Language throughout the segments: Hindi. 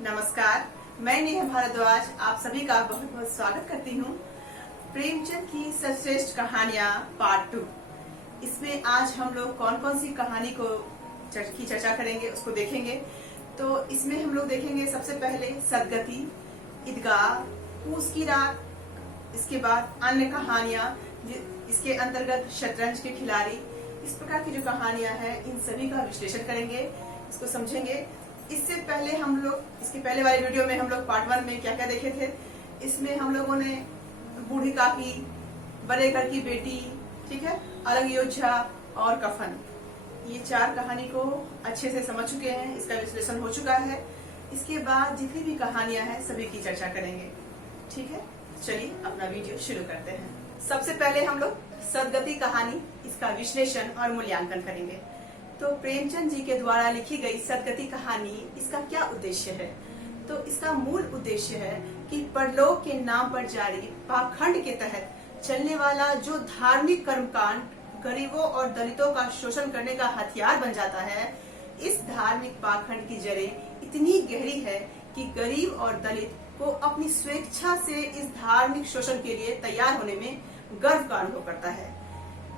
नमस्कार, मैं नेहा भारद्वाज आप सभी का बहुत बहुत स्वागत करती हूँ। प्रेमचंद की सर्वश्रेष्ठ कहानियाँ पार्ट 2। इसमें आज हम लोग कौन कौन सी कहानी की चर्चा करेंगे, उसको देखेंगे। तो इसमें हम लोग देखेंगे सबसे पहले सदगति, ईदगाह, पूस की रात, इसके बाद अन्य कहानियाँ, इसके अंतर्गत शतरंज के खिलाड़ी। इस प्रकार की जो कहानियाँ हैं इन सभी का विश्लेषण करेंगे, इसको समझेंगे। इससे पहले हम लोग इसके पहले वाले वीडियो में हम लोग पार्ट 1 में क्या क्या देखे थे। इसमें हम लोगों ने बूढ़ी काकी, बड़े घर की बेटी, ठीक है, अलग योद्धा और कफन, ये 4 कहानी को अच्छे से समझ चुके हैं, इसका विश्लेषण हो चुका है। इसके बाद जितनी भी कहानियां हैं सभी की चर्चा करेंगे, ठीक है। चलिए अपना वीडियो शुरू करते हैं। सबसे पहले हम लोग सदगति कहानी, इसका विश्लेषण और मूल्यांकन करेंगे। तो प्रेमचंद जी के द्वारा लिखी गई सदगति कहानी, इसका क्या उद्देश्य है? तो इसका मूल उद्देश्य है कि परलोक के नाम पर जारी पाखंड के तहत चलने वाला जो धार्मिक कर्मकांड गरीबों और दलितों का शोषण करने का हथियार बन जाता है, इस धार्मिक पाखंड की जड़ें इतनी गहरी है कि गरीब और दलित को अपनी स्वेच्छा से इस धार्मिक शोषण के लिए तैयार होने में गर्व का अनुभव करता है।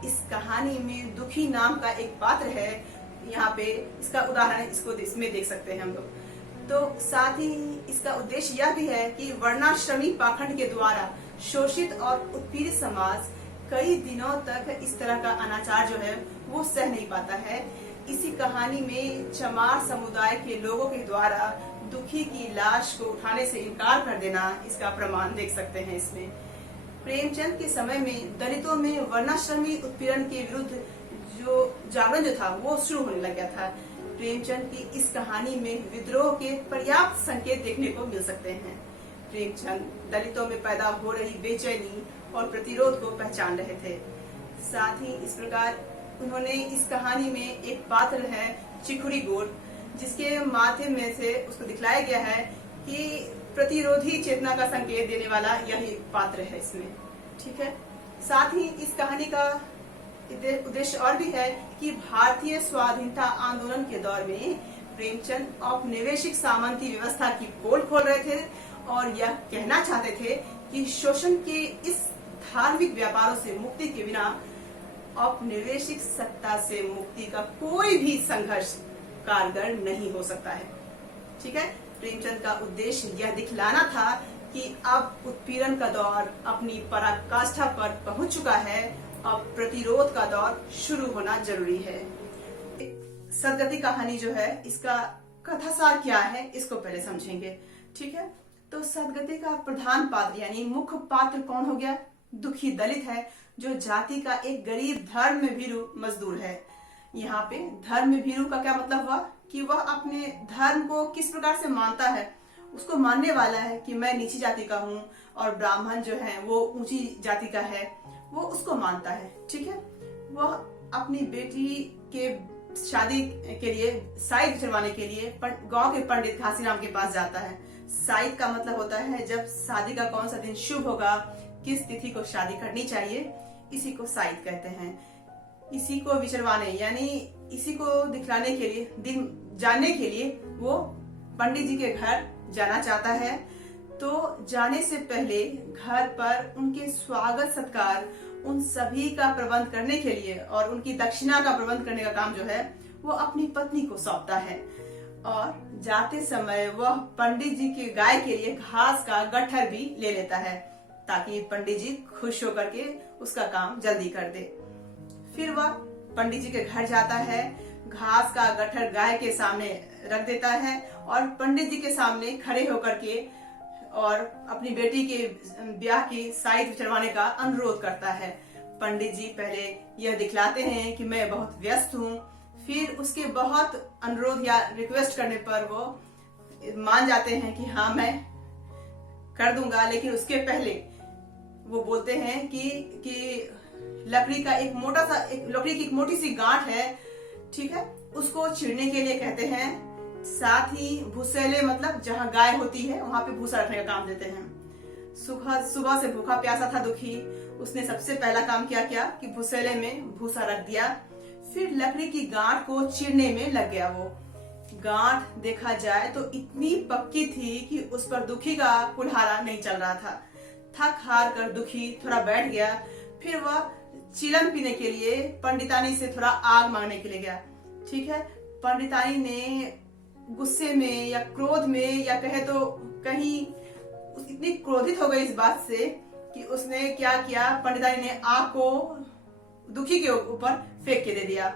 इस कहानी में दुखी नाम का एक पात्र है, यहाँ पे इसका उदाहरण इसको इसमें देख सकते हैं हम लोग। तो साथ ही इसका उद्देश्य यह भी है कि वर्णाश्रमी पाखंड के द्वारा शोषित और उत्पीड़ित समाज कई दिनों तक इस तरह का अनाचार जो है वो सह नहीं पाता है। इसी कहानी में चमार समुदाय के लोगों के द्वारा दुखी की लाश को उठाने से इनकार कर देना, इसका प्रमाण देख सकते हैं इसमें। प्रेमचंद के समय में दलितों में वर्णाश्रमी उत्पीड़न के विरुद्ध जो जागरण जो था वो शुरू होने लग गया था। प्रेमचंद की इस कहानी में विद्रोह के पर्याप्त संकेत देखने को मिल सकते हैं। प्रेमचंद दलितों में पैदा हो रही बेचैनी और प्रतिरोध को पहचान रहे थे। साथ ही इस प्रकार उन्होंने इस कहानी में एक पात्र है चिखुरी गोड़, जिसके माध्यम में से उसको दिखलाया गया है कि प्रतिरोधी चेतना का संकेत देने वाला यही पात्र है इसमें, ठीक है। साथ ही इस कहानी का उद्देश्य और भी है कि भारतीय स्वाधीनता आंदोलन के दौर में प्रेमचंद औपनिवेशिक सामंती व्यवस्था की पोल खोल रहे थे और यह कहना चाहते थे कि शोषण के इस धार्मिक व्यापारों से मुक्ति के बिना औपनिवेशिक सत्ता से मुक्ति का कोई भी संघर्ष कारगर नहीं हो सकता है, ठीक है। प्रेमचंद का उद्देश्य यह दिखलाना था कि अब उत्पीड़न का दौर अपनी पराकाष्ठा पर पहुंच चुका है, अब प्रतिरोध का दौर शुरू होना जरूरी है। सदगति कहानी जो है इसका कथासार क्या है इसको पहले समझेंगे, ठीक है। तो सदगति का प्रधान पात्र यानी मुख्य पात्र कौन हो गया? दुखी दलित है, जो जाति का एक गरीब धर्म भीरू मजदूर है। यहाँ पे धर्म भीरू का क्या मतलब हुआ कि वह अपने धर्म को किस प्रकार से मानता है, उसको मानने वाला है कि मैं नीची जाति का हूँ और ब्राह्मण जो है वो ऊंची जाति का है, वो उसको मानता है, ठीक है। वह अपनी बेटी के शादी के लिए साइद चढ़वाने के लिए गांव के पंडित घासीराम के पास जाता है। साइद का मतलब होता है जब शादी का कौन सा दिन शुभ होगा, किस तिथि को शादी करनी चाहिए, इसी को साइद कहते हैं। इसी को विचरवाने यानी इसी को दिखलाने के लिए, दिन जानने के लिए वो पंडित जी के घर जाना चाहता है। तो जाने से पहले घर पर उनके स्वागत सत्कार, उन सभी का प्रबंध करने के लिए और उनकी दक्षिणा का प्रबंध करने का काम जो है वो अपनी पत्नी को सौंपता है। और जाते समय वह पंडित जी के गाय के लिए घास का गट्ठर भी ले लेता है, ताकि पंडित जी खुश होकर के उसका काम जल्दी कर दे। फिर वह पंडित जी के घर जाता है, घास का गट्ठर गाय के सामने रख देता है और पंडित जी के सामने खड़े होकर के और अपनी बेटी के ब्याह की साइद चढ़वाने का अनुरोध करता है। पंडित जी पहले यह दिखलाते हैं कि मैं बहुत व्यस्त हूँ, फिर उसके बहुत अनुरोध या रिक्वेस्ट करने पर वो मान जाते हैं कि हाँ मैं कर दूंगा। लेकिन उसके पहले वो बोलते हैं कि लकड़ी का एक लकड़ी की एक मोटी सी गांठ है, ठीक है, उसको छीलने के लिए कहते हैं। साथ ही भूसेले मतलब जहाँ गाय होती है वहां पे भूसा रखने का काम देते हैं। सुबह से भूखा प्यासा था दुखी, उसने सबसे पहला काम क्या किया कि भूसेले में भूसा रख दिया, फिर लकड़ी की गांठ को चीरने में लग गया वो। गांठ देखा जाए तो इतनी पक्की थी कि उस पर दुखी का कुल्हाड़ा नहीं चल रहा था। थक हार कर दुखी थोड़ा बैठ गया। फिर वह चिलम पीने के लिए पंडितानी से थोड़ा आग मांगने के लिए गया। ठीक है, पंडितानी ने गुस्से में या क्रोध में या कहे तो कहीं इतनी क्रोधित हो गई इस बात से कि उसने क्या किया, पंडितानी ने आग को दुखी के ऊपर फेंक के दे दिया।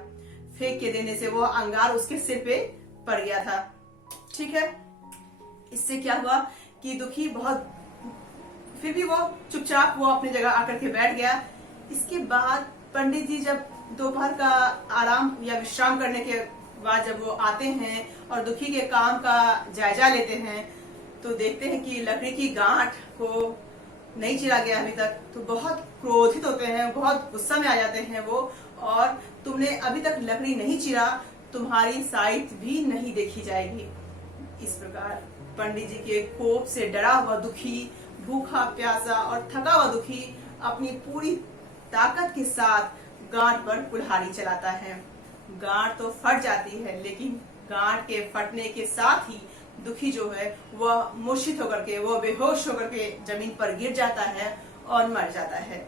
फेंक के देने से वो अंगार उसके सिर पे पड़ गया था। ठीक है, इससे क्या हुआ कि दुखी बहुत, फिर भी वो चुपचाप वो अपनी जगह आकर के बैठ गया। इसके बाद पंडित जी जब दोपहर का आराम या विश्राम करने के बाद जब वो आते हैं और दुखी के काम का जायजा लेते हैं तो देखते हैं कि लकड़ी की गांठ को नहीं चिरा गया अभी तक। तो बहुत क्रोधित होते हैं, बहुत गुस्सा में आ जाते हैं वो, और तुमने अभी तक लकड़ी नहीं चिरा, तुम्हारी साइट भी नहीं देखी जाएगी। इस प्रकार पंडित जी के कोप से डरा हुआ दुखी, भूखा प्यासा और थका हुआ दुखी अपनी पूरी ताकत के साथ गांठ पर कुल्हाड़ी चलाता है। गांठ तो फट जाती है, लेकिन गांठ के फटने के साथ ही दुखी जो है वह मूर्छित होकर के, वह बेहोश होकर के जमीन पर गिर जाता है और मर जाता है।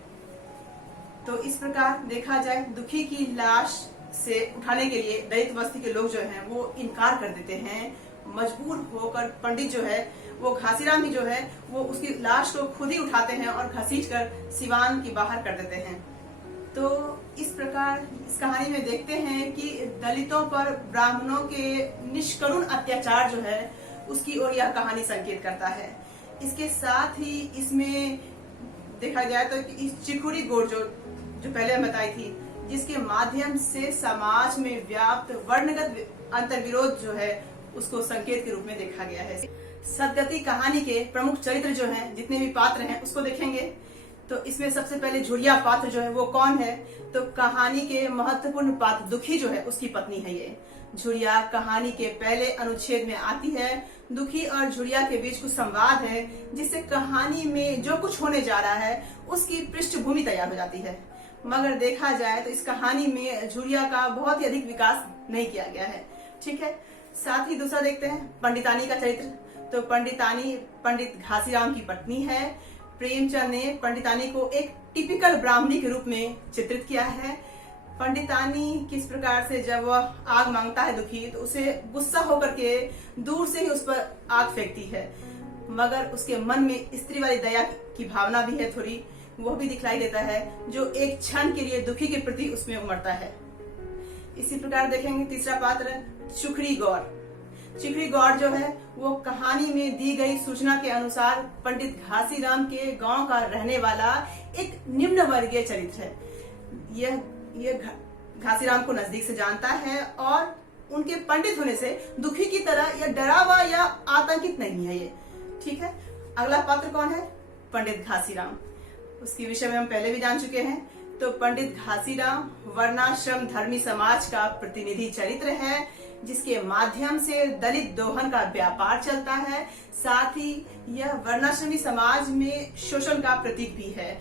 तो इस प्रकार देखा जाए दुखी की लाश से उठाने के लिए दलित बस्ती के लोग जो हैं वो इनकार कर देते हैं। मजबूर होकर पंडित जो है वो घासीराम ही जो है वो उसकी लाश को खुद ही उठाते हैं और घसीट कर सिवान की बाहर कर देते हैं। तो इस प्रकार इस कहानी में देखते हैं कि दलितों पर ब्राह्मणों के निष्करुण अत्याचार जो है उसकी ओर यह कहानी संकेत करता है। इसके साथ ही इसमें देखा जाए तो इस चिखुड़ी गोड़ जो पहले मैं बताई थी, जिसके माध्यम से समाज में व्याप्त वर्णगत अंतर्विरोध जो है उसको संकेत के रूप में देखा गया है। सदगति कहानी के प्रमुख चरित्र जो हैं, जितने भी पात्र हैं उसको देखेंगे। तो इसमें सबसे पहले झुरिया पात्र जो है वो कौन है, तो कहानी के महत्वपूर्ण पात्र दुखी जो है उसकी पत्नी है। ये झुरिया कहानी के पहले अनुच्छेद में आती है। दुखी और झुरिया के बीच कुछ संवाद है जिससे कहानी में जो कुछ होने जा रहा है उसकी पृष्ठभूमि तैयार हो जाती है। मगर देखा जाए तो इस कहानी में झुरिया का बहुत ही अधिक विकास नहीं किया गया है। ठीक है, साथ ही दूसरा देखते हैं पंडितानी का चरित्र। तो पंडितानी पंडित घासीराम की पत्नी है। प्रेमचंद ने पंडितानी को एक टिपिकल ब्राह्मणी के रूप में चित्रित किया है। पंडितानी किस प्रकार से जब वह आग मांगता है दुखी तो उसे गुस्सा होकर के दूर से ही उस पर आग फेंकती है, मगर उसके मन में स्त्री वाली दया की भावना भी है थोड़ी, वह भी दिखलाई देता है जो एक क्षण के लिए दुखी के प्रति उसमें उमड़ता है। इसी प्रकार देखेंगे तीसरा पात्र चिखड़ी गौर। चिखड़ी गौर जो है वो कहानी में दी गई सूचना के अनुसार पंडित घासीराम के गांव का रहने वाला एक निम्न वर्गीय चरित्र है। यह घासीराम को नजदीक से जानता है और उनके पंडित होने से दुखी की तरह यह डरा हुआ या आतंकित नहीं है ये। ठीक है, अगला पात्र कौन है, पंडित घासीराम। उसके विषय में हम पहले भी जान चुके हैं। तो पंडित घासीराम वर्णाश्रम धर्मी समाज का प्रतिनिधि चरित्र है, जिसके माध्यम से दलित दोहन का व्यापार चलता है। साथ ही यह वर्णाश्रमी समाज में शोषण का प्रतीक भी है।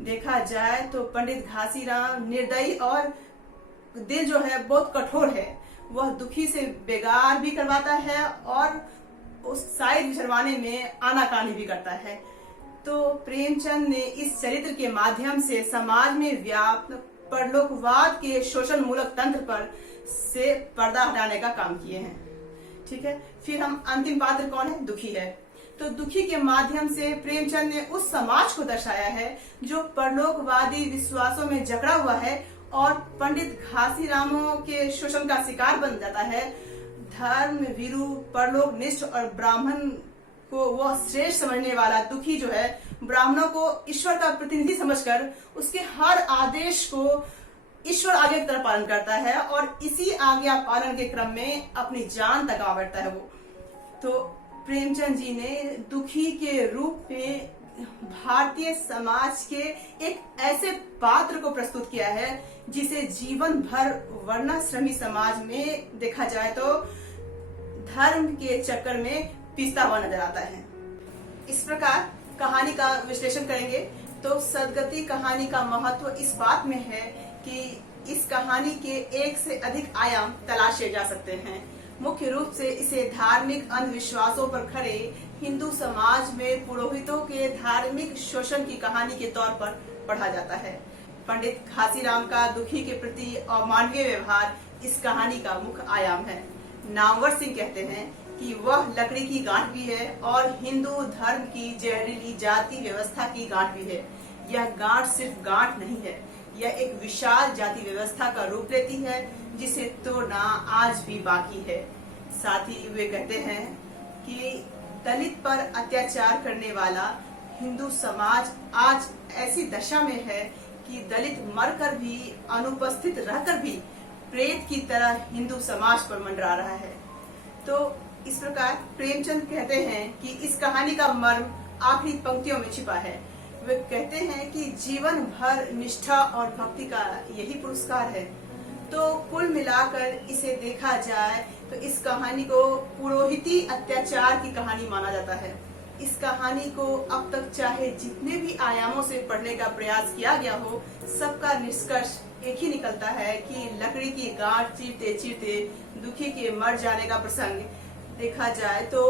देखा जाए तो पंडित घासीराम निर्दयी और दिल जो है बहुत कठोर है। वह दुखी से बेगार भी करवाता है और उस साइड बिछड़वाने में आनाकानी भी करता है। तो प्रेमचंद ने इस चरित्र के माध्यम से समाज में व्याप्त परलोकवाद के शोषण मूलक तंत्र पर से पर्दा हटाने का काम किए हैं। ठीक है, फिर हम अंतिम पात्र कौन है, दुखी है। तो दुखी के माध्यम से प्रेमचंद ने उस समाज को दर्शाया है जो परलोकवादी विश्वासों में जकड़ा हुआ है और पंडित घासीरामों के शोषण का शिकार बन जाता है। धर्म वीरू परलोक निष्ठ और ब्राह्मण को वह श्रेष्ठ समझने वाला दुखी जो है ब्राह्मणों को ईश्वर का प्रतिनिधि समझकर उसके हर आदेश को ईश्वर आज्ञा की तरह पालन करता है और इसी आज्ञा पालन के क्रम में अपनी जान तक आ बैठता है वो। तो प्रेमचंद जी ने दुखी के रूप में भारतीय समाज के एक ऐसे पात्र को प्रस्तुत किया है जिसे जीवन भर वर्णाश्रमी समाज में देखा जाए तो धर्म के चक्कर में पीसता हुआ नजर आता है। इस प्रकार कहानी का विश्लेषण करेंगे तो सदगति कहानी का महत्व इस बात में है कि इस कहानी के एक से अधिक आयाम तलाशे जा सकते हैं। मुख्य रूप से इसे धार्मिक अंधविश्वासों पर खड़े हिंदू समाज में पुरोहितों के धार्मिक शोषण की कहानी के तौर पर पढ़ा जाता है। पंडित घासीराम का दुखी के प्रति अमानवीय व्यवहार इस कहानी का मुख्य आयाम है। नामवर सिंह कहते हैं कि वह लकड़ी की गांठ भी है और हिंदू धर्म की जहरीली जाति व्यवस्था की गांठ भी है। यह गांठ सिर्फ गांठ नहीं है, यह एक विशाल जाति व्यवस्था का रूप लेती है जिसे तोड़ना आज भी बाकी है। साथ ही वे कहते हैं कि दलित पर अत्याचार करने वाला हिंदू समाज आज ऐसी दशा में है कि दलित मरकर भी, अनुपस्थित रहकर भी प्रेत की तरह हिंदू समाज पर मंडरा रहा है। तो इस प्रकार प्रेमचंद कहते हैं कि इस कहानी का मर्म आखिरी पंक्तियों में छिपा है। वे कहते हैं कि जीवन भर निष्ठा और भक्ति का यही पुरस्कार है। तो कुल मिलाकर इसे देखा जाए तो इस कहानी को पुरोहिती अत्याचार की कहानी माना जाता है। इस कहानी को अब तक चाहे जितने भी आयामों से पढ़ने का प्रयास किया गया हो, सबका निष्कर्ष एक ही निकलता है कि लकड़ी की गांठ चीरते चीरते दुखी के मर जाने का प्रसंग देखा जाए तो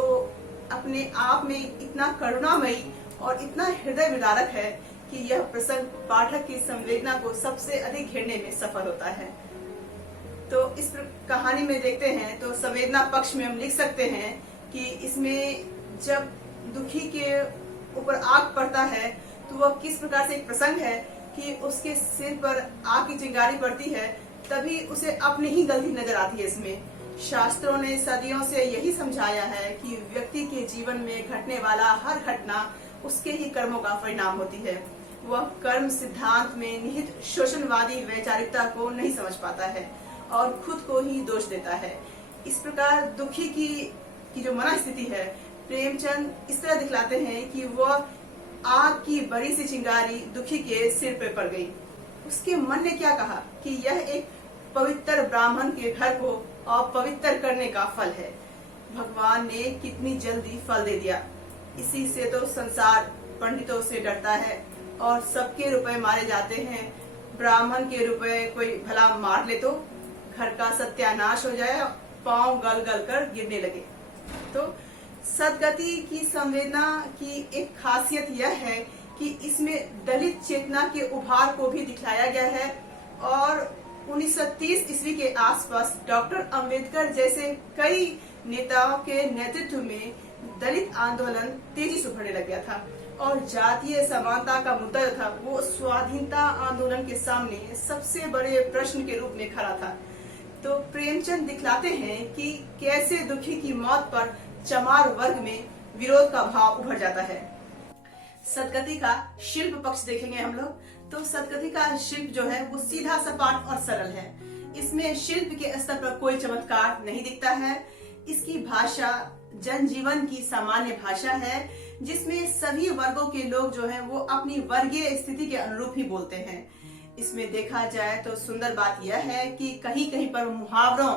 अपने आप में इतना करुणामयी और इतना हृदय विदारक है कि यह प्रसंग पाठक की संवेदना को सबसे अधिक घेरने में सफल होता है। तो इस कहानी में देखते हैं तो संवेदना पक्ष में हम लिख सकते हैं कि इसमें जब दुखी के ऊपर आग पड़ता है तो वह किस प्रकार से एक प्रसंग है कि उसके सिर पर आग की चिंगारी पड़ती है, तभी उसे अपनी ही गलती नजर आती है। इसमें शास्त्रों ने सदियों से यही समझाया है कि व्यक्ति के जीवन में घटने वाला हर घटना उसके ही कर्मों का परिणाम होती है। वह कर्म सिद्धांत में निहित शोषणवादी वैचारिकता को नहीं समझ पाता है और खुद को ही दोष देता है। इस प्रकार दुखी की जो मनस्थिति है, प्रेमचंद इस तरह दिखलाते हैं कि वह आग की बड़ी सी चिंगारी दुखी के सिर पे पड़ गई। उसके मन ने क्या कहा कि यह एक पवित्र ब्राह्मण के घर को अपवित्र करने का फल है। भगवान ने कितनी जल्दी फल दे दिया। इसी से तो संसार पंडितों से डरता है और सबके रुपए मारे जाते हैं। ब्राह्मण के रुपए कोई भला मार ले तो घर का सत्यानाश हो जाए, पांव गल गल कर गिरने लगे। तो सदगति की संवेदना की एक खासियत यह है कि इसमें दलित चेतना के उभार को भी दिखलाया गया है और 1930 ईस्वी के आसपास डॉक्टर अंबेडकर जैसे कई नेताओं के नेतृत्व में दलित आंदोलन तेजी से उभरने लग गया था और जातीय समानता का मुद्दा जो था वो स्वाधीनता आंदोलन के सामने सबसे बड़े प्रश्न के रूप में खड़ा था। तो प्रेमचंद दिखलाते हैं कि कैसे दुखी की मौत पर चमार वर्ग में विरोध का भाव उभर जाता है। सदगति का शिल्प पक्ष देखेंगे हम लोग तो सदगति का शिल्प जो है वो सीधा सपाट और सरल है। इसमें शिल्प के स्तर पर कोई चमत्कार नहीं दिखता है। इसकी भाषा जनजीवन की सामान्य भाषा है जिसमें सभी वर्गों के लोग जो हैं वो अपनी वर्गीय स्थिति के अनुरूप ही बोलते हैं। इसमें देखा जाए तो सुंदर बात यह है कि कहीं कहीं पर मुहावरों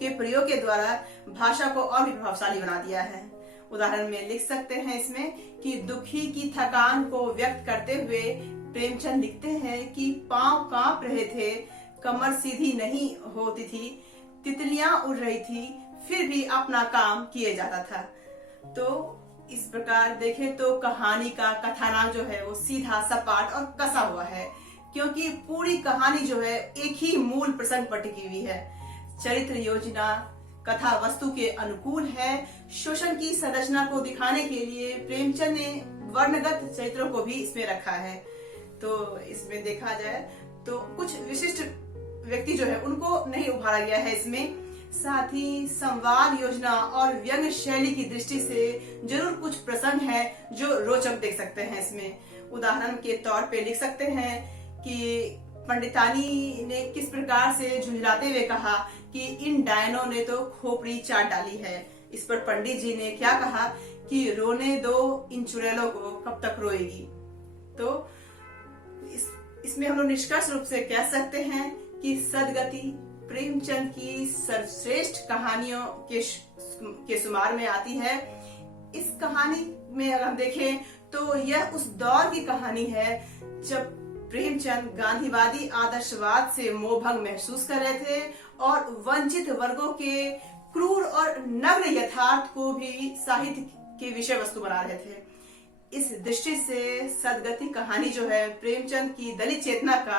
के प्रयोग के द्वारा भाषा को और भी प्रभावशाली बना दिया है। उदाहरण में लिख सकते हैं इसमें कि दुखी की थकान को व्यक्त करते हुए प्रेमचंद लिखते हैं कि पांव कांप रहे थे, कमर सीधी नहीं होती थी, तितलियां उड़ रही थी, फिर भी अपना काम किए जाता था। तो इस प्रकार देखें तो कहानी का कथानक जो है वो सीधा सपाट और कसा हुआ है क्योंकि पूरी कहानी जो है एक ही मूल प्रसंग पर टिकी हुई है। चरित्र योजना कथा वस्तु के अनुकूल है। शोषण की संरचना को दिखाने के लिए प्रेमचंद ने वर्णगत चरित्रों को भी इसमें रखा है। तो इसमें देखा जाए तो कुछ विशिष्ट व्यक्ति जो है उनको नहीं उभारा गया है इसमें। साथ ही संवाद योजना और व्यंग्य शैली की दृष्टि से जरूर कुछ प्रसंग है जो रोचक देख सकते हैं इसमें। उदाहरण के तौर पे लिख सकते हैं कि पंडितानी ने किस प्रकार से झुंझलाते हुए कहा कि इन डायनों ने तो खोपड़ी चाट डाली है। इस पर पंडित जी ने क्या कहा कि रोने दो इन चुड़ैलों को, कब तक रोएगी। तो इसमें हम लोग निष्कर्ष रूप से कह सकते हैं कि सदगति प्रेमचंद की सर्वश्रेष्ठ कहानियों के शुमार में आती है। इस कहानी में अगर हम देखें तो यह उस दौर की कहानी है जब प्रेमचंद गांधीवादी आदर्शवाद से मोहभंग महसूस कर रहे थे और वंचित वर्गों के क्रूर और नग्न यथार्थ को भी साहित्य के विषय वस्तु बना रहे थे। इस दृष्टि से सदगति कहानी जो है प्रेमचंद की दलित चेतना का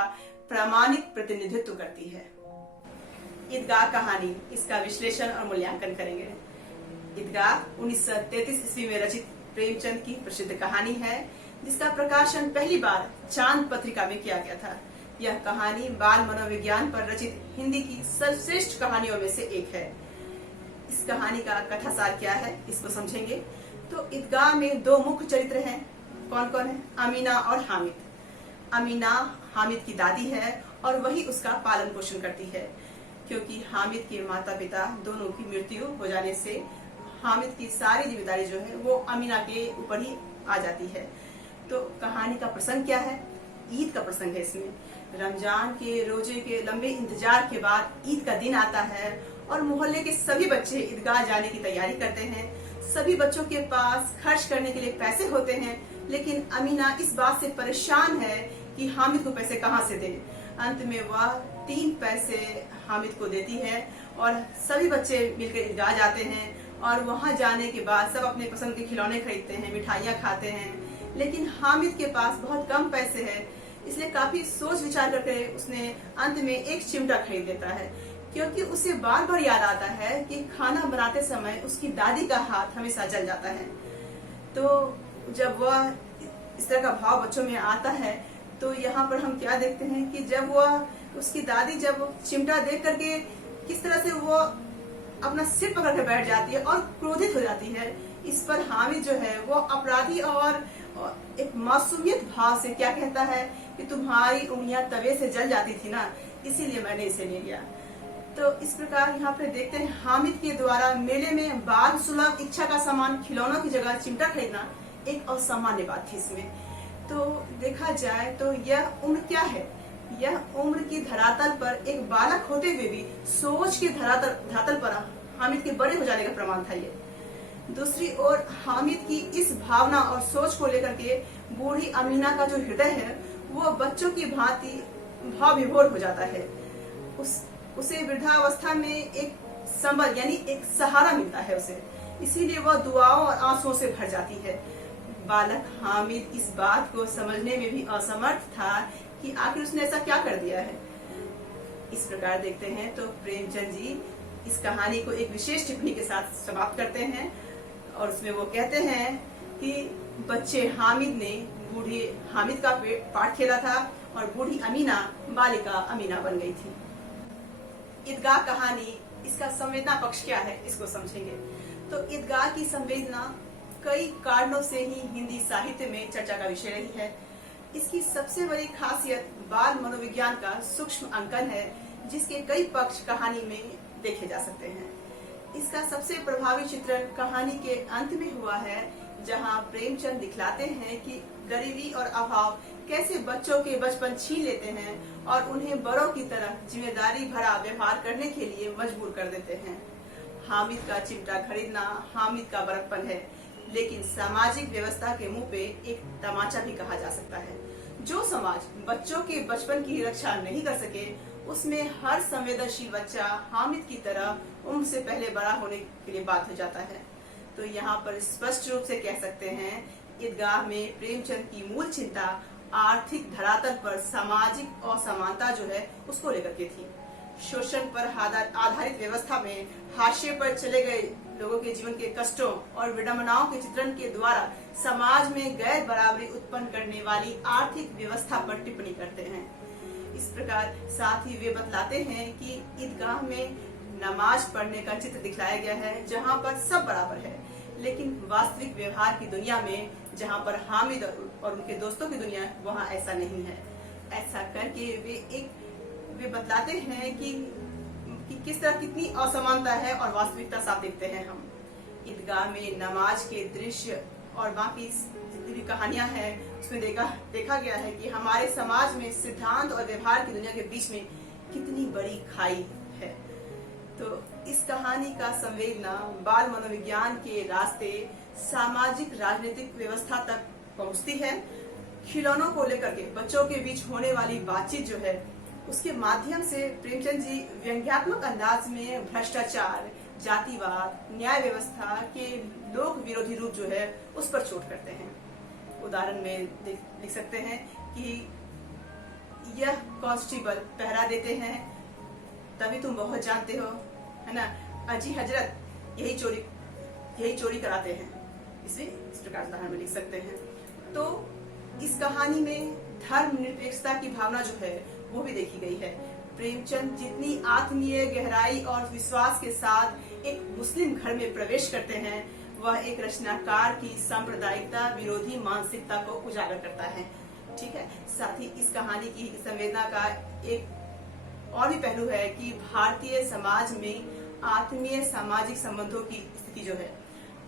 प्रामाणिक प्रतिनिधित्व करती है। ईदगाह कहानी, इसका विश्लेषण और मूल्यांकन करेंगे। ईदगाह 1933 ईस्वी में रचित प्रेमचंद की प्रसिद्ध कहानी है, जिसका प्रकाशन पहली बार चांद पत्रिका में किया गया था। यह कहानी बाल मनोविज्ञान पर रचित हिंदी की सर्वश्रेष्ठ कहानियों में से एक है। इस कहानी का कथासार क्या है, इसको समझेंगे। तो ईदगाह में दो मुख्य चरित्र हैं। कौन कौन है? अमीना और हामिद। अमीना हामिद की दादी है और वही उसका पालन पोषण करती है, क्योंकि हामिद के माता पिता दोनों की मृत्यु हो जाने से हामिद की सारी जिम्मेदारी जो है वो अमीना के ऊपर ही आ जाती है। तो कहानी का प्रसंग क्या है? ईद का प्रसंग है। इसमें रमजान के रोजे के लंबे इंतजार के बाद ईद का दिन आता है और मोहल्ले के सभी बच्चे ईदगाह जाने की तैयारी करते हैं। सभी बच्चों के पास खर्च करने के लिए पैसे होते हैं, लेकिन अमीना इस बात से परेशान है कि हामिद को पैसे कहाँ से दे। अंत में वह 3 पैसे हामिद को देती है और सभी बच्चे मिलकर ईदगाह जाते हैं और वहां जाने के बाद सब अपने पसंद के खिलौने खरीदते हैं, मिठाइयाँ खाते हैं। लेकिन हामिद के पास बहुत कम पैसे हैं, इसलिए काफी सोच विचार करके उसने अंत में एक चिमटा खरीद लेता है, क्योंकि उसे बार बार याद आता है कि खाना बनाते समय उसकी दादी का हाथ हमेशा जल जाता है। तो जब वह इस तरह का भाव बच्चों में आता है, तो यहाँ पर हम क्या देखते हैं कि जब वह उसकी दादी जब चिमटा देख करके किस तरह से वो अपना सिर पकड़ के बैठ जाती है और क्रोधित हो जाती है, इस पर हामिद जो है वो अपराधी और एक मासूमियत भाव से क्या कहता है कि तुम्हारी उंगलियां तवे से जल जाती थी ना, इसीलिए मैंने इसे ले लिया। तो इस प्रकार यहाँ पे देखते हैं हामिद के द्वारा मेले में बाल सुलभ इच्छा का सामान खिलौनों की जगह चिमटा खरीदना एक असामान्य बात थी इसमें। तो देखा जाए तो यह उम्र क्या है? यह उम्र की धरातल पर एक बालक होते हुए भी सोच के धरातल पर हामिद के बड़े हो जाने का प्रमाण था ये। दूसरी ओर हामिद की इस भावना और सोच को लेकर के बूढ़ी अमीना का जो हृदय है वो बच्चों की भांति भाव विभोर हो जाता है। उसे वृद्धावस्था में एक संबल यानी एक सहारा मिलता है उसे, इसीलिए वह दुआओं और आंसुओं से भर जाती है। बालक हामिद इस बात को समझने में भी असमर्थ था कि आखिर उसने ऐसा क्या कर दिया है। इस प्रकार देखते हैं तो प्रेमचंद जी इस कहानी को एक विशेष टिप्पणी के साथ समाप्त करते हैं और उसमें वो कहते हैं कि बच्चे हामिद ने बूढ़े हामिद का पाठ खेला था और बूढ़ी अमीना बालिका अमीना बन गई थी। ईदगाह कहानी, इसका संवेदना पक्ष क्या है, इसको समझेंगे। तो ईदगाह की संवेदना कई कारणों से ही हिंदी साहित्य में चर्चा का विषय रही है। इसकी सबसे बड़ी खासियत बाल मनोविज्ञान का सूक्ष्म अंकन है, जिसके कई पक्ष कहानी में देखे जा सकते हैं। इसका सबसे प्रभावी चित्रण कहानी के अंत में हुआ है, जहां प्रेमचंद दिखलाते हैं कि गरीबी और अभाव कैसे बच्चों के बचपन छीन लेते हैं और उन्हें बड़ों की तरह जिम्मेदारी भरा व्यवहार करने के लिए मजबूर कर देते हैं। हामिद का चिमटा खरीदना हामिद का बड़कपन है, लेकिन सामाजिक व्यवस्था के मुंह पे एक तमाचा भी कहा जा सकता है। जो समाज बच्चों के बचपन की रक्षा नहीं कर सके, उसमें हर संवेदनशील बच्चा हामिद की तरह उम्र से पहले बड़ा होने के लिए बाध्य हो जाता है। तो यहाँ पर स्पष्ट रूप से कह सकते हैं, ईदगाह में प्रेमचंद की मूल चिंता आर्थिक धरातल पर सामाजिक असमानता जो है उसको लेकर के थी। शोषण पर आधारित व्यवस्था में हाशिए पर चले गए लोगों के जीवन के कष्टों और विडंबनाओं के चित्रण के द्वारा समाज में गैर बराबरी उत्पन्न करने वाली आर्थिक व्यवस्था पर टिप्पणी करते हैं। इस प्रकार साथ ही वे बतलाते हैं कि ईदगाह में नमाज पढ़ने का चित्र दिखलाया गया है, जहां पर सब बराबर है, लेकिन वास्तविक व्यवहार की दुनिया में, जहां पर हामिद और उनके दोस्तों की दुनिया, वहां ऐसा नहीं है। ऐसा करके वे बतलाते हैं कि किस तरह कितनी असमानता है और वास्तविकता साफ देखते हैं हम। ईदगाह में नमाज के दृश्य और बाकी जितनी भी कहानियां हैं उसमें देखा गया है कि हमारे समाज में सिद्धांत और व्यवहार की दुनिया के बीच में कितनी बड़ी खाई है। तो इस कहानी का संवेदना बाल मनोविज्ञान के रास्ते सामाजिक राजनीतिक व्यवस्था तक पहुंचती है। खिलौनों को लेकर के बच्चों के बीच होने वाली बातचीत जो है, उसके माध्यम से प्रेमचंद जी व्यंग्यात्मक अंदाज में भ्रष्टाचार, जातिवाद, न्याय व्यवस्था के लोक विरोधी रूप जो है उस पर चोट करते हैं। उदाहरण में लिख सकते हैं कि यह कांस्टेबल पहरा देते हैं तभी तुम बहुत जानते हो, है ना, अजी हजरत यही चोरी कराते हैं। इस प्रकार उदाहरण में लिख सकते हैं। तो इस कहानी में धर्मनिरपेक्षता की भावना जो है वो भी देखी गई है। प्रेमचंद जितनी आत्मीय गहराई और विश्वास के साथ एक मुस्लिम घर में प्रवेश करते हैं, वह एक रचनाकार की सांप्रदायिकता विरोधी मानसिकता को उजागर करता है। ठीक है, साथ ही इस कहानी की संवेदना का एक और भी पहलू है कि भारतीय समाज में आत्मीय सामाजिक संबंधों की स्थिति जो है,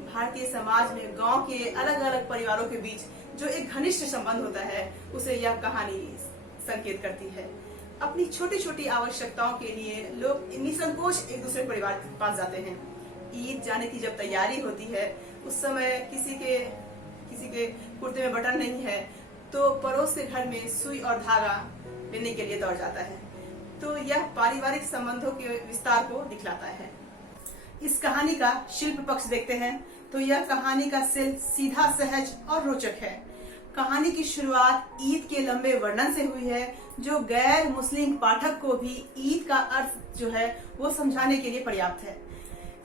भारतीय समाज में गांव के अलग अलग परिवारों के बीच जो एक घनिष्ठ संबंध होता है, उसे यह कहानी संकेत करती है। अपनी छोटी छोटी आवश्यकताओं के लिए लोग निसंकोच एक दूसरे परिवार के पास जाते हैं। ईद जाने की जब तैयारी होती है, उस समय किसी के कुर्ते में बटन नहीं है तो पड़ोस के घर में सुई और धागा लेने के लिए दौड़ जाता है। तो यह पारिवारिक संबंधों के विस्तार को दिखलाता है। इस कहानी का शिल्प पक्ष देखते हैं तो यह कहानी का शिल्प सीधा, सहज और रोचक है। कहानी की शुरुआत ईद के लंबे वर्णन से हुई है, जो गैर मुस्लिम पाठक को भी ईद का अर्थ जो है वो समझाने के लिए पर्याप्त है।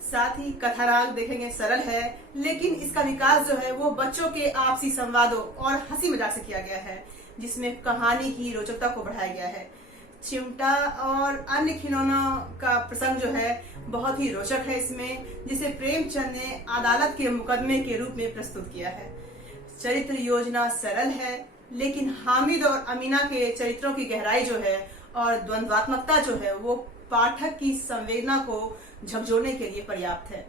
साथ ही कथाराग देखेंगे सरल है, लेकिन इसका विकास जो है वो बच्चों के आपसी संवादों और हंसी मजाक से किया गया है, जिसमें कहानी की रोचकता को बढ़ाया गया है। चिमटा और अन्य खिलौनों का प्रसंग जो है बहुत ही रोचक है इसमें, जिसे प्रेमचंद ने अदालत के मुकदमे के रूप में प्रस्तुत किया है। चरित्र योजना सरल है, लेकिन हामिद और अमीना के चरित्रों की गहराई जो है और द्वंद्वात्मकता जो है वो पाठक की संवेदना को झकझोरने के लिए पर्याप्त है।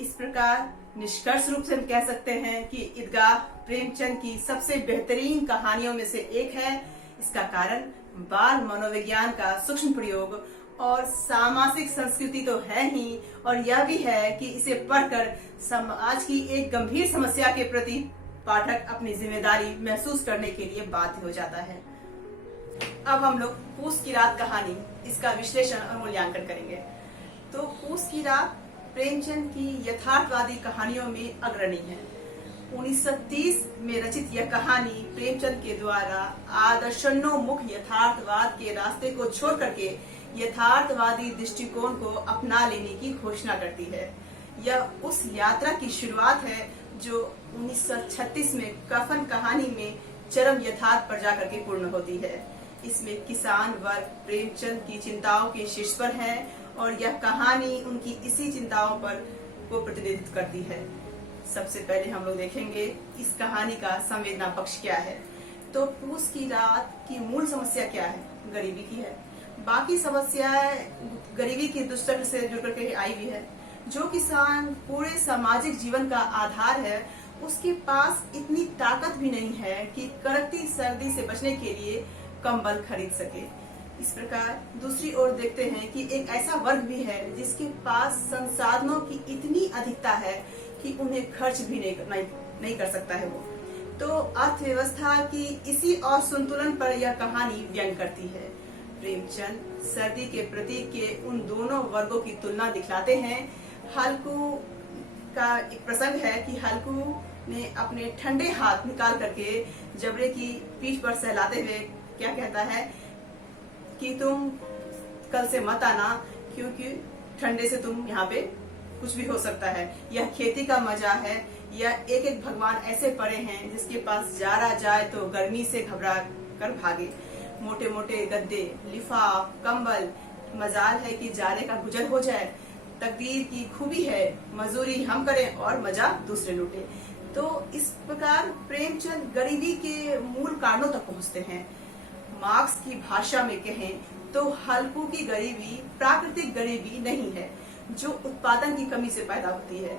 इस प्रकार निष्कर्ष रूप से हम कह सकते हैं कि ईदगाह प्रेमचंद की सबसे बेहतरीन कहानियों में से एक है। इसका कारण बाल मनोविज्ञान का सूक्ष्म प्रयोग और सामाजिक संस्कृति तो है ही, और यह भी है कि इसे पढ़कर समाज की एक गंभीर समस्या के प्रति पाठक अपनी जिम्मेदारी महसूस करने के लिए बाध्य हो जाता है। अब हम लोग पूस की रात कहानी, इसका विश्लेषण और मूल्यांकन करेंगे। तो पूस की रात प्रेमचंद की यथार्थवादी कहानियों में अग्रणी है। 1930 में रचित यह कहानी प्रेमचंद के द्वारा आदर्शोन्मुख यथार्थवाद के रास्ते को छोड़ करके यथार्थवादी दृष्टिकोण को अपना लेने की घोषणा करती है। यह उस यात्रा की शुरुआत है जो 1936 में कफन कहानी में चरम यथार्थ पर जाकर के पूर्ण होती है। इसमें किसान वर्ग प्रेमचंद की चिंताओं के शीर्ष पर है और यह कहानी उनकी इसी चिंताओं पर को प्रतिनिधित्व करती है। सबसे पहले हम लोग देखेंगे इस कहानी का संवेदना पक्ष क्या है। तो पूस की रात की मूल समस्या क्या है? गरीबी की है। बाकी समस्याएं गरीबी के दुष्चक्र से जुड़कर के आई हुई है। जो किसान पूरे सामाजिक जीवन का आधार है, उसके पास इतनी ताकत भी नहीं है कि कड़कती सर्दी से बचने के लिए कंबल खरीद सके। इस प्रकार दूसरी ओर देखते हैं कि एक ऐसा वर्ग भी है जिसके पास संसाधनों की इतनी अधिकता है कि उन्हें खर्च भी नहीं कर सकता है वो। तो अर्थव्यवस्था की इसी असंतुलन पर यह कहानी व्यंग करती है। प्रेमचंद सर्दी के प्रतीक के उन दोनों वर्गों की तुलना दिखलाते हैं। हल्कू का एक प्रसंग है कि हल्कू ने अपने ठंडे हाथ निकाल करके जबरे की पीठ पर सहलाते हुए क्या कहता है कि तुम कल से मत आना, क्योंकि ठंडे से तुम यहाँ पे कुछ भी हो सकता है। यह खेती का मजा है। यह एक एक भगवान ऐसे पड़े हैं जिसके पास जारा जाए तो गर्मी से घबरा कर भागे। मोटे मोटे गद्दे, लिफाफ, कंबल, मजाल है कि जारे का गुजर हो जाए। तकदीर की खूबी है, मजदूरी हम करें और मजा दूसरे लूटे। तो इस प्रकार प्रेमचंद गरीबी के मूल कारणों तक पहुँचते हैं। मार्क्स की भाषा में कहें तो हल्कू की गरीबी प्राकृतिक गरीबी नहीं है जो उत्पादन की कमी से पैदा होती है।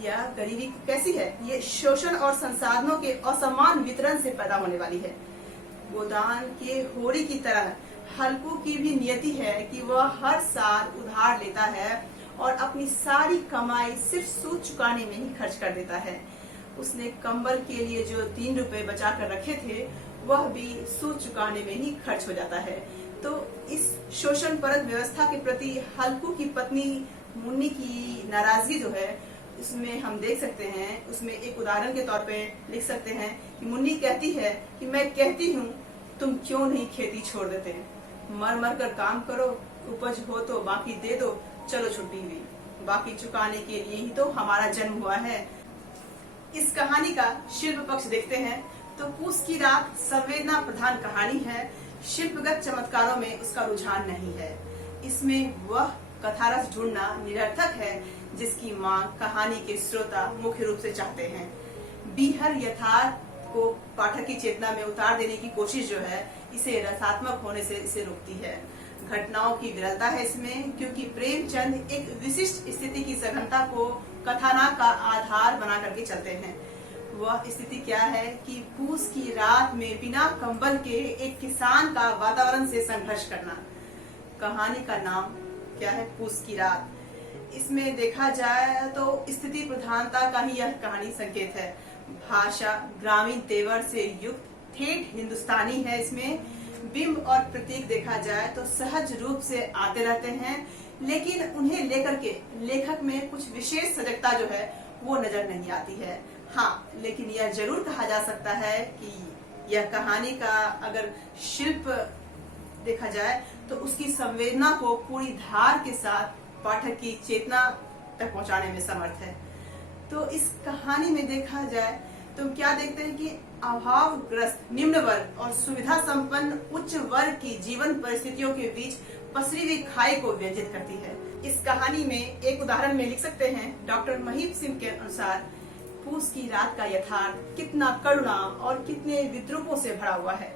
यह गरीबी कैसी है? ये शोषण और संसाधनों के असमान वितरण से पैदा होने वाली है। गोदान के होरी की तरह हल्कू की भी नियति है कि वह हर साल उधार लेता है और अपनी सारी कमाई सिर्फ सूद चुकाने में ही खर्च कर देता है। उसने कंबल के लिए जो 3 रुपए बचा कर रखे थे, वह भी सूद चुकाने में ही खर्च हो जाता है। तो इस शोषण परत व्यवस्था के प्रति हल्कू की पत्नी मुन्नी की नाराजगी जो है उसमें हम देख सकते हैं, उसमें एक उदाहरण के तौर पे लिख सकते हैं कि मुन्नी कहती है कि मैं कहती हूँ तुम क्यों नहीं खेती छोड़ देते, मर मर कर काम करो, उपज हो तो बाकी दे दो, चलो छुट्टी हुई, बाकी चुकाने के लिए ही तो हमारा जन्म हुआ है। इस कहानी का शिल्प पक्ष देखते हैं तो पूस की रात संवेदना प्रधान कहानी है। शिल्पगत चमत्कारों में उसका रुझान नहीं है। इसमें वह कथारस ढूंढना निरर्थक है जिसकी मांग कहानी के श्रोता मुख्य रूप से चाहते हैं। बीहर यथार्थ को पाठक की चेतना में उतार देने की कोशिश जो है इसे रसात्मक होने से इसे रोकती है। घटनाओं की विरलता है इसमें, क्योंकि प्रेमचंद एक विशिष्ट स्थिति की सघनता को कथानक का आधार बना करके चलते हैं। वह स्थिति क्या है कि पूस की रात में बिना कंबल के एक किसान का वातावरण से संघर्ष करना। कहानी का नाम क्या है? पूस की रात। इसमें देखा जाए तो स्थिति प्रधानता का ही यह कहानी संकेत है। भाषा ग्रामीण तेवर से युक्त ठेठ हिंदुस्तानी है। इसमें बिंब और प्रतीक देखा जाए तो सहज रूप से आते रहते हैं, लेकिन उन्हें लेकर के लेखक में कुछ विशेष सजगता जो है वो नजर नहीं आती है। हाँ, लेकिन यह जरूर कहा जा सकता है कि यह कहानी का अगर शिल्प देखा जाए तो उसकी संवेदना को पूरी धार के साथ पाठक की चेतना तक पहुंचाने में समर्थ है। तो इस कहानी में देखा जाए तो क्या देखते हैं कि अभावग्रस्त निम्न वर्ग और सुविधा संपन्न उच्च वर्ग की जीवन परिस्थितियों के बीच पसरी हुई खाई को व्यंजित करती है। इस कहानी में एक उदाहरण में लिख सकते हैं, डॉक्टर महीप सिंह के अनुसार पूस की रात का यथार्थ कितना करुणा और कितने विद्रूपों से भरा हुआ है।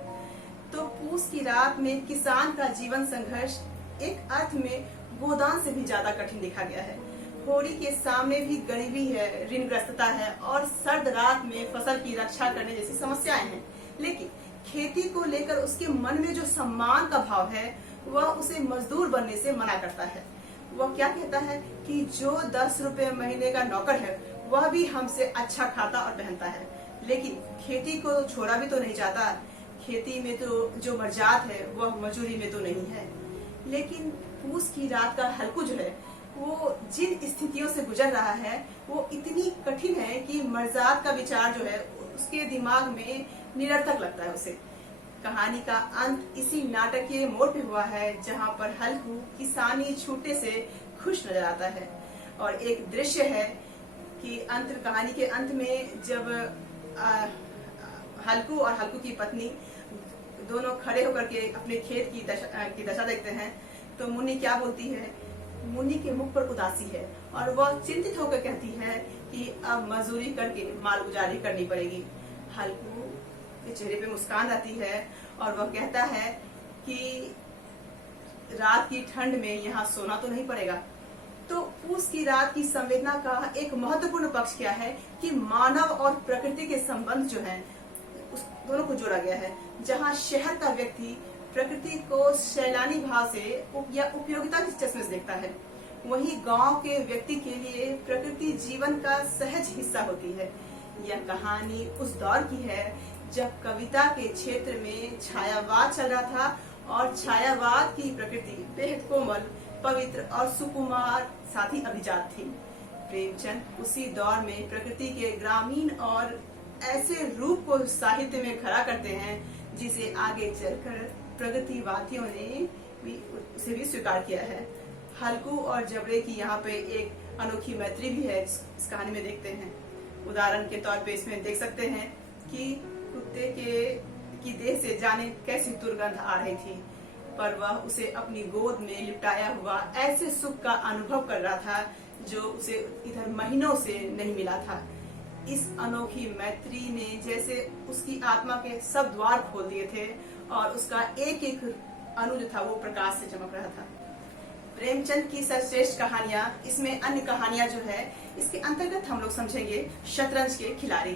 तो पूस की रात में किसान का जीवन संघर्ष एक अर्थ में गोदान से भी ज्यादा कठिन लिखा गया है। होरी के सामने भी गरीबी है, ऋणग्रस्तता है और सर्द रात में फसल की रक्षा करने जैसी समस्याएं हैं, लेकिन खेती को लेकर उसके मन में जो सम्मान का भाव है वह उसे मजदूर बनने से मना करता है। वह क्या कहता है कि जो 10 रुपए महीने का नौकर है वह भी हमसे अच्छा खाता और पहनता है, लेकिन खेती को छोड़ा भी तो नहीं चाहता। खेती में तो जो मर्जात है वह मजूरी में तो नहीं है। लेकिन पूस की रात का हल्कू जो है वो जिन स्थितियों से गुजर रहा है वो इतनी कठिन है कि मर्जात का विचार जो है उसके दिमाग में निरर्थक लगता है उसे। कहानी का अंत इसी नाटकीय मोड़ पे हुआ है जहाँ पर हल्कू किसानी छूटे से खुश नजर आता है। और एक दृश्य है कि कहानी के अंत में जब हल्कू और हल्कू की पत्नी दोनों खड़े होकर के अपने खेत की दशा देखते हैं तो मुन्नी क्या बोलती है? मुन्नी के मुख पर उदासी है और वह चिंतित होकर कहती है कि अब मजदूरी करके माल गुजारी करनी पड़ेगी। हल्कू के चेहरे पे मुस्कान आती है और वह कहता है कि रात की ठंड में यहाँ सोना तो नहीं पड़ेगा। तो पूस की रात की संवेदना का एक महत्वपूर्ण पक्ष क्या है कि मानव और प्रकृति के संबंध जो हैं उस दोनों को जोड़ा गया है। जहाँ शहर का व्यक्ति प्रकृति को सैलानी भाव से या उपयोगिता के चश्मे से देखता है, वहीं गांव के व्यक्ति के लिए प्रकृति जीवन का सहज हिस्सा होती है। यह कहानी उस दौर की है जब कविता के क्षेत्र में छायावाद चल रहा था और छायावाद की प्रकृति बेहद कोमल, पवित्र और सुकुमार साथ ही अभिजात थी। प्रेमचंद उसी दौर में प्रकृति के ग्रामीण और ऐसे रूप को साहित्य में खड़ा करते हैं जिसे आगे चलकर प्रगतिवादियों ने उसे भी स्वीकार किया है। हल्कू और जबरे की यहाँ पे एक अनोखी मैत्री भी है इस कहानी में देखते हैं। उदाहरण के तौर पे इसमें देख सकते हैं कि कुत्ते की देह से जाने कैसी दुर्गंध आ रही थी, पर वह उसे अपनी गोद में लिपटाया हुआ ऐसे सुख का अनुभव कर रहा था जो उसे इधर महीनों से नहीं मिला था। इस अनोखी मैत्री ने जैसे उसकी आत्मा के सब द्वार खोल दिए थे और उसका एक एक अणु जो था वो प्रकाश से चमक रहा था। प्रेमचंद की सर्वश्रेष्ठ कहानियां, इसमें अन्य कहानियां जो है इसके अंतर्गत हम लोग समझेंगे शतरंज के खिलाड़ी।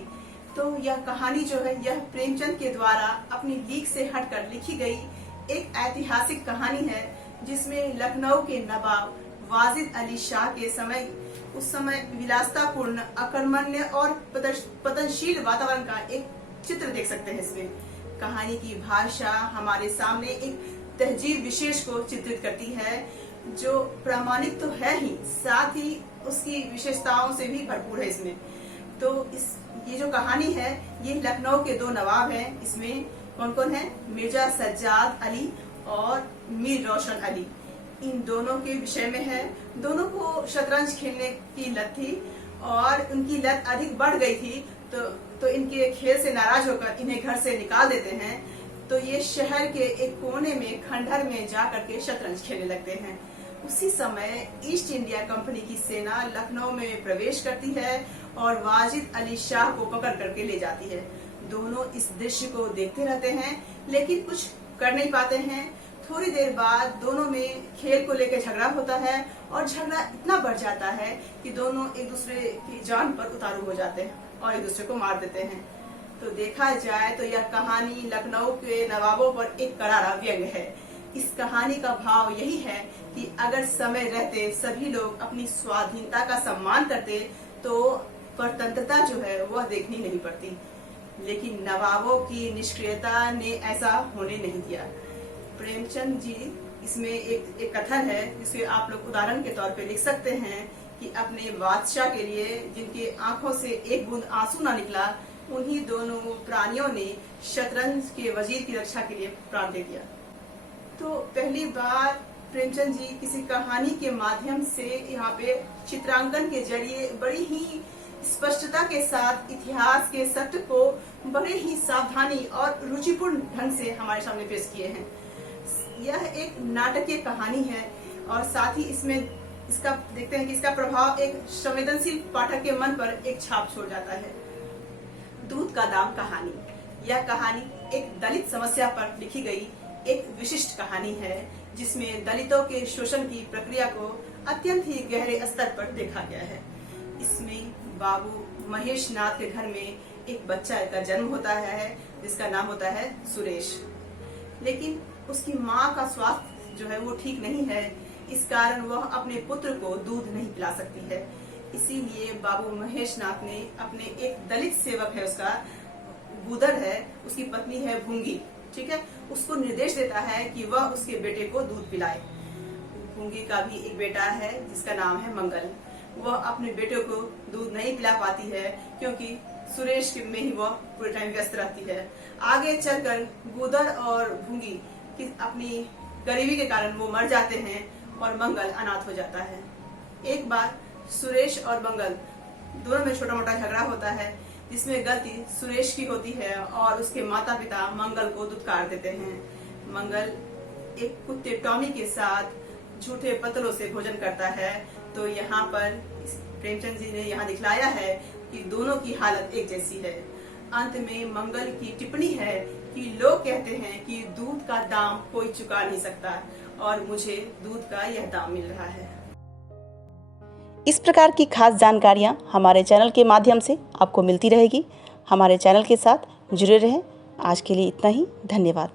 तो यह कहानी जो है यह प्रेमचंद के द्वारा अपनी लीक से हटकर लिखी गई एक ऐतिहासिक कहानी है जिसमें लखनऊ के नवाब वाजिद अली शाह के समय उस समय विलासतापूर्ण, अकर्मण्य और पतनशील वातावरण का एक चित्र देख सकते हैं। इसमें कहानी की भाषा हमारे सामने एक तहजीब विशेष को चित्रित करती है। जो प्रामाणिक तो है ही, साथ ही उसकी विशेषताओं से भी भरपूर है इसमें। तो ये जो कहानी है ये लखनऊ के दो नवाब हैं। इसमें कौन कौन है? मिर्जा सज्जाद अली और मीर रोशन अली। इन दोनों के विषय में है। दोनों को शतरंज खेलने की लत थी और उनकी लत अधिक बढ़ गई थी, तो इनके खेल से नाराज होकर इन्हें घर से निकाल देते हैं। तो ये शहर के एक कोने में खंडहर में जा करके शतरंज खेलने लगते हैं। उसी समय ईस्ट इंडिया कंपनी की सेना लखनऊ में प्रवेश करती है और वाजिद अली शाह को पकड़ करके ले जाती है। दोनों इस दृश्य को देखते रहते हैं लेकिन कुछ कर नहीं पाते हैं। थोड़ी देर बाद दोनों में खेल को लेकर झगड़ा होता है और झगड़ा इतना बढ़ जाता है कि दोनों एक दूसरे की जान पर उतारू हो जाते हैं और एक दूसरे को मार देते हैं। तो देखा जाए तो यह कहानी लखनऊ के नवाबों पर एक करारा व्यंग है। इस कहानी का भाव यही है कि अगर समय रहते सभी लोग अपनी स्वाधीनता का सम्मान करते तो परतंत्रता जो है वह देखनी नहीं पड़ती। लेकिन नवाबों की निष्क्रियता ने ऐसा होने नहीं दिया। प्रेमचंद जी इसमें एक कथन है जिसे आप लोग उदाहरण के तौर पे लिख सकते हैं कि अपने बादशाह के लिए जिनके आंखों से एक बूंद आंसू ना निकला, उन्हीं दोनों प्राणियों ने शतरंज के वजीर की रक्षा के लिए प्राण दे दिया। तो पहली बार प्रेमचंद जी किसी कहानी के माध्यम से यहाँ पे चित्रांकन के जरिए बड़ी ही स्पष्टता के साथ इतिहास के सत्य को बड़े ही सावधानी और रुचिपूर्ण ढंग से हमारे सामने पेश किए हैं। यह एक नाटकीय कहानी है और साथ ही इसमें इसका देखते हैं कि इसका प्रभाव एक संवेदनशील पाठक के मन पर एक छाप छोड़ जाता है। दूध का दाम कहानी। यह कहानी एक दलित समस्या पर लिखी गई एक विशिष्ट कहानी है जिसमें दलितों के शोषण की प्रक्रिया को अत्यंत ही गहरे स्तर पर देखा गया है। इसमें बाबू महेश नाथ के घर में एक बच्चा का जन्म होता है जिसका नाम होता है सुरेश। लेकिन उसकी माँ का स्वास्थ्य जो है वो ठीक नहीं है, इस कारण वह अपने पुत्र को दूध नहीं पिला सकती है। इसीलिए बाबू महेश नाथ ने अपने एक दलित सेवक है, उसका गुदर है, उसकी पत्नी है भूंगी, ठीक है, उसको निर्देश देता है कि वह उसके बेटे को दूध पिलाए। भूंगी का भी एक बेटा है जिसका नाम है मंगल। वह अपने बेटे को दूध नहीं पिला पाती है क्योंकि सुरेश में ही वह पूरे टाइम व्यस्त रहती है। आगे चलकर गुदर और भूंगी की अपनी गरीबी के कारण वो मर जाते हैं और मंगल अनाथ हो जाता है। एक बार सुरेश और मंगल दोनों में छोटा मोटा झगड़ा होता है जिसमें गलती सुरेश की होती है और उसके माता पिता मंगल को दुत्कार देते हैं। मंगल एक कुत्ते टॉमी के साथ झूठे पतलों से भोजन करता है। तो यहाँ पर प्रेमचंद जी ने यहाँ दिखलाया है कि दोनों की हालत एक जैसी है। अंत में मंगल की टिप्पणी है कि लोग कहते हैं कि दूध का दाम कोई चुका नहीं सकता और मुझे दूध का यह दाम मिल रहा है। इस प्रकार की खास जानकारियाँ हमारे चैनल के माध्यम से आपको मिलती रहेगी। हमारे चैनल के साथ जुड़े रहें। आज के लिए इतना ही। धन्यवाद।